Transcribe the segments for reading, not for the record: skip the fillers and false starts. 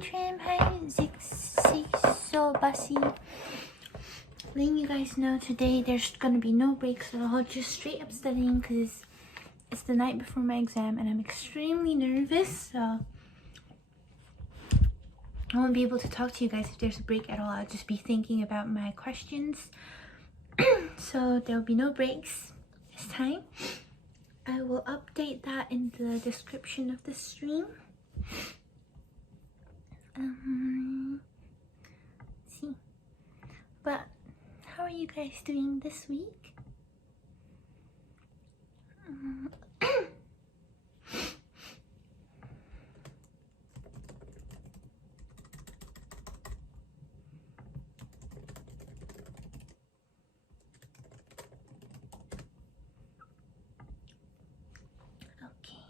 Trim. Hi, So Bussy. Letting you guys know today there's gonna be no breaks at all, just straight up studying because it's the night before my exam and I'm extremely nervous, so I won't be able to talk to you guys if there's a break at all. I'll just be thinking about my questions. So there'll be no breaks this time. I will update that in the description of the stream. See. But how are you guys doing this week? Okay.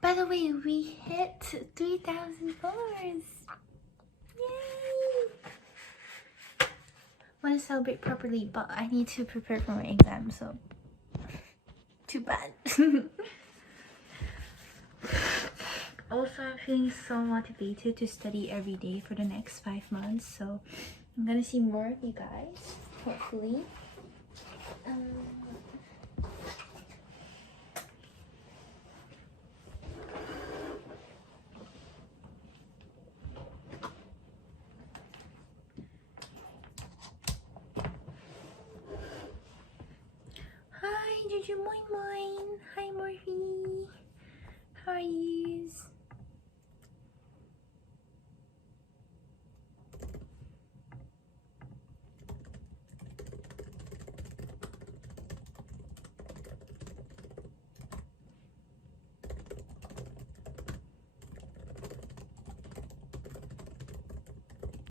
By the way, we hit 3,000 followers. Yay! Want to celebrate properly, but I need to prepare for my exam, so too bad. Also, I'm feeling so motivated to study every day for the next 5 months, so I'm gonna see more of you guys, hopefully. Hi, Juju Moin Moin. Hi, Morphe. How are yous?